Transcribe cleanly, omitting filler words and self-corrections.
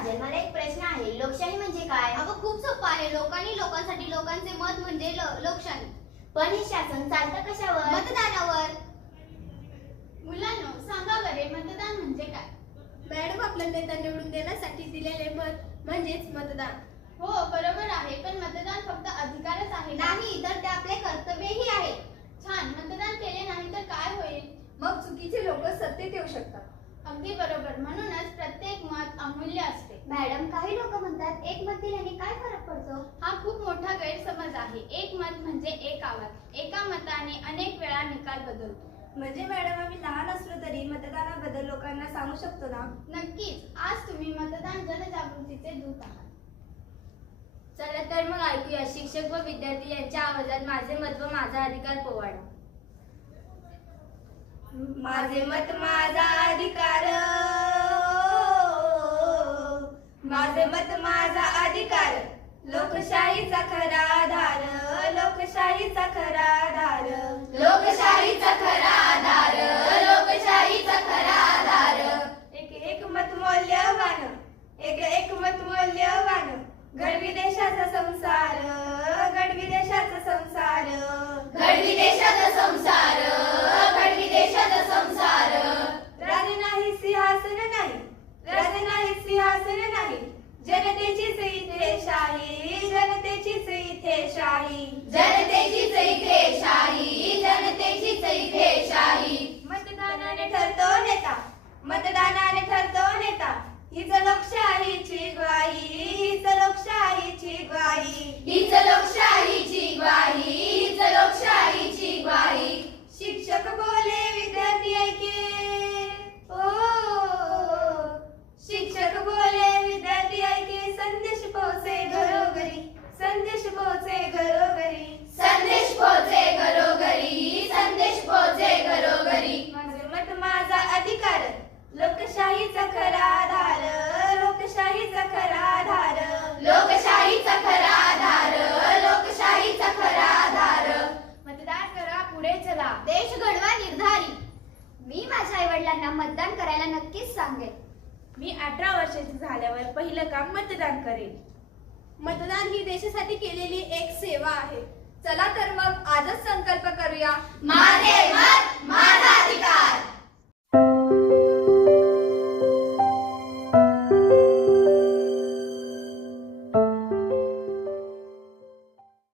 काजल, मला एक प्रश्न आहे. लोकशाही म्हणजे काय? अगं खूप सोपं आहे. लोकांनी लोकांसाठी लोकांचे मत म्हणजे लोकशाही. पण हे शासन चालतं कशावर? मतदानावर. मुलांनो सांगा बरे, मतदान म्हणजे काय? मॅडम, आपला नेता निवडून देण्यासाठी दिलेले मत म्हणजेच मतदान. हो बरोबर आहे, पण मतदान फक्त अधिकारच आहे नाही, तर ते आपले कर्तव्यही आहे. छान. मतदान केले नाही तर काय होईल? मग चुकीचे लोक सत्तेत येऊ शकतात. अगदी बरोबर. म्हणूनच प्रत्येक मत अमूल्य असते. मॅडम, काही लोक म्हणतात एक मत दिल्याने काय फरक पडतो? हा खूप मोठा गैरसमज आहे. एक मत म्हणजे एक आवाज. एका मताने अनेक वेळा निकाल बदलतो. म्हणजे मॅडम, आम्ही लहान असलो तरी मतदानाबद्दल लोकांना सांगू शकतो ना? नक्कीच. आज तुम्ही मतदान जनजागृतीचे दूत आहात. चला तर मग ऐकूया शिक्षक व विद्यार्थी यांच्या आवाजात माझे मत व माझा अधिकार पोवाडा. माझे मत माझा अधिकार, माझे मत माझा अधिकार, लोकशाहीचा खरा आधार, लोकशाहीचा खरा आधार, लोकशाहीचा खरा आधार, लोकशाहीचा खरा आधार. एक एक मत मौल्यवान, एक एक मत मौल्यवान, घडवी देशाचा संसार, घडवी देशाचा संसार, घडवी देशाचा संसार, घडवी देशाचा संसार. राजे नाही सिंहासन नाही, राजे नाही सिंहासन नाही, जनतेचीच इथे शाही, जनतेचीच इथे शाही, जनतेचीच इथे शाही, जनतेचीच इथे शाही. मतदानाने ठरतो नेता, मतदानाने ठरतो नेता, हीच लोकशाहीची ग्वाही, हीच लोकशाहीची ग्वाही, हीच लोकशाहीची ग्वाही, हीच लोकशाहीची ग्वाही. शिक्षक बोले विद्यार्थी ऐके, ओ शिक्षक बोले विद्यार्थी ऐके, संदेश पोहोचे घरोघरी, संदेश पोहोचे घरोघरी, संदेश पोहोचे घरोघरी, संदेश पोहोचे घरोघरी. माझे मत माझा अधिकार, लोकशाहीचा खरा आधार, लोकशाहीचा खरा आधार, लोकशाहीचा खरा आधार, लोकशाहीचा खरा आधार. मतदान करा, पुढे चला, देश घडवा निर्धारी. मी माझ्या आईवडिलांना मतदान करायला नक्कीच सांगेन. मी 18 वर्षाची झाल्यावर पहिलं काम मतदान करेन. मतदान ही देशासाठी केलेली एक सेवा आहे. चला तर मग आजच संकल्प करूया, माझे मत माझा